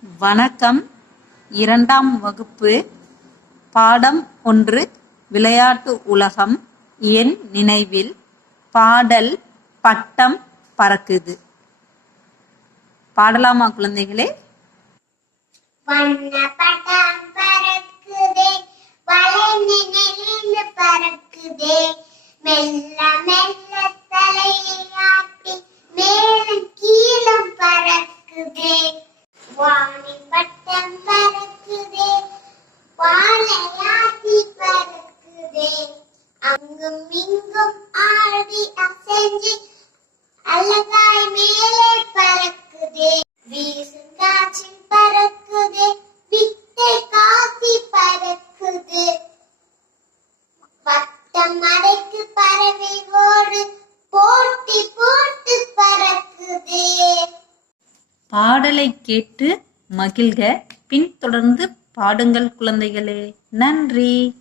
வணக்கம். இரண்டாம் வகுப்பு. பாடம் ஒன்று விளையாட்டு உலகம். என் நினைவில் பாடல் பட்டம் பறக்குது. பாடலாமா குழந்தைகளே? பறக்குதே பறக்குதே. மெல்ல மெல்ல மிங்கும் ஆடி அசைஞ்சு அழகாய் மேலே பறக்குதே. வீசும் காற்றில் பறக்குதே வித்தை காத்தி பறக்குது. வட்டம் அடைக்கு பறவை ஓடு போட்டி போட்டு பறக்குதே. பாடலை கேட்டு மகிழ்க. பின்தொடர்ந்து பாடுங்கள் குழந்தைகளே. நன்றி.